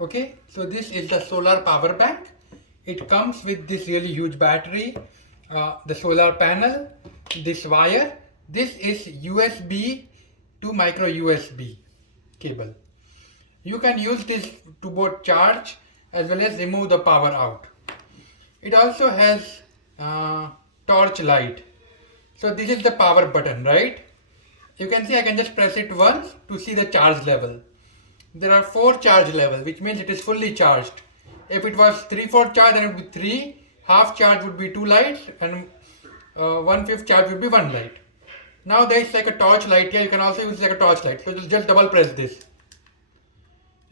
Okay, so this is the solar power bank. It comes with this really huge battery, the solar panel, this wire. This is USB to micro USB cable. You can use this to both charge as well as remove the power out. It also has torch light. So this is the power button, right? You can see I can just press it once to see the charge level. There are 4 charge levels, which means it is fully charged. If it was 3/4 charge, then it would be 3, half charge would be 2 lights, and 1/5 charge would be 1 light. Now there is like a torch light here. You can also use like a torch light. So just double press this.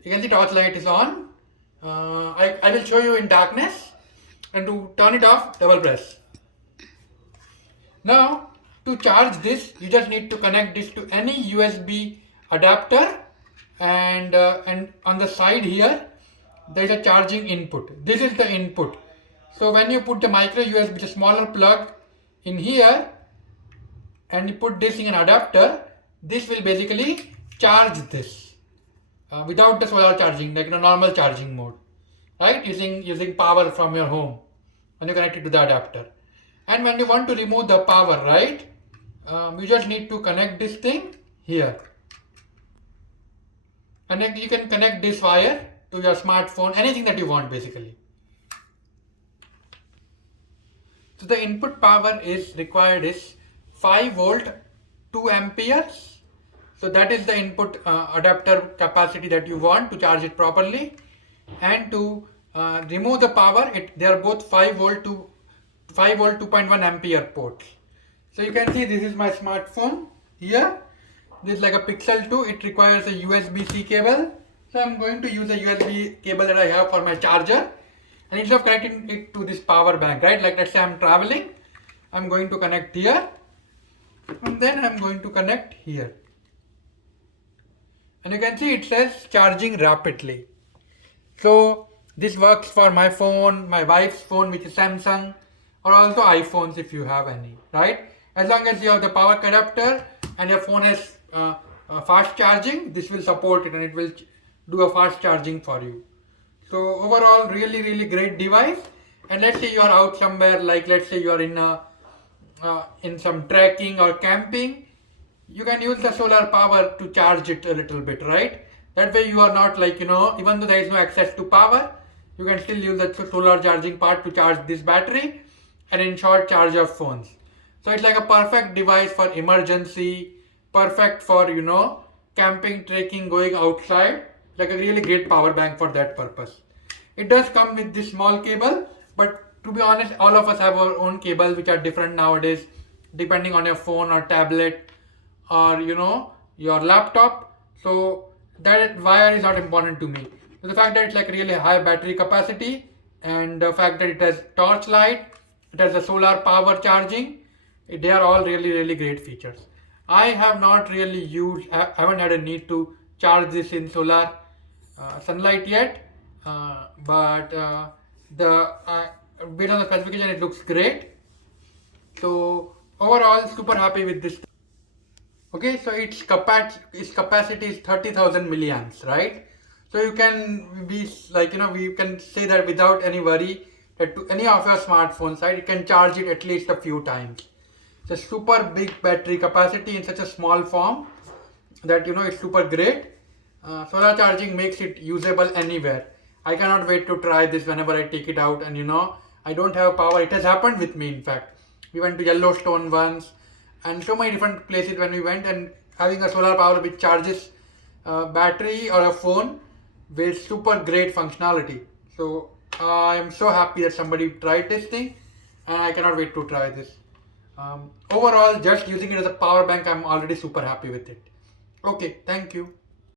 You can see torch light is on. I will show you in darkness, and to turn it off, double press. Now to charge this, you just need to connect this to any USB adapter, and on the side here there is a charging input. This is the input. So when you put the micro USB, the smaller plug, in here and you put this in an adapter, this will basically charge this without the solar charging, like in a normal charging mode, right? Using power from your home when you connect it to the adapter. And when you want to remove the power, right, you just need to connect this thing here, and then you can connect this wire to your smartphone, anything that you want basically. So the input power is required is 5 volt 2 amperes. So that is the input adapter capacity that you want to charge it properly. And to remove the power, they are both 5 volt 2.1 ampere ports. So you can see this is my smartphone here. This is like a Pixel 2. It requires a USB-C cable. So I'm going to use a USB cable that I have for my charger. And instead of connecting it to this power bank, right? Like let's say I'm traveling, I'm going to connect here. And then I'm going to connect here. And you can see it says charging rapidly. So this works for my phone, my wife's phone, which is Samsung, or also iPhones if you have any, right? As long as you have the power adapter and your phone has fast charging, this will support it and it will do a fast charging for you. So overall, really great device. And let's say you are out somewhere, like let's say you are in some trekking or camping, you can use the solar power to charge it a little bit, right? That way you are not like, even though there is no access to power, you can still use the solar charging part to charge this battery and in short charge your phones. So it's like a perfect device for emergency, perfect for, camping, trekking, going outside, like a really great power bank for that purpose. It does come with this small cable, but to be honest, all of us have our own cables which are different nowadays, depending on your phone or tablet or, your laptop. So that wire is not important to me. So the fact that it's like really high battery capacity and the fact that it has torch light, it has a solar power charging, they are all really great features. I have not really haven't had a need to charge this in solar sunlight yet, but based on the specification, it looks great. So overall, super happy with this. Okay, so its capacity is 30,000 milliamps, right? So you can be like, we can say that without any worry that to any of your smartphones, right, you can charge it at least a few times. It's a super big battery capacity in such a small form that, it's super great. Solar charging makes it usable anywhere. I cannot wait to try this whenever I take it out and, I don't have power. It has happened with me, in fact. We went to Yellowstone once and so many different places when we went, and having a solar power which charges battery or a phone with super great functionality. So I am so happy that somebody tried this thing and I cannot wait to try this. Overall, just using it as a power bank, I'm already super happy with it. Okay, thank you.